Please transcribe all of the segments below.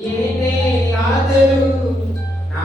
ಏನೇ ಆದರೂ ನಾ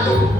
Obrigado.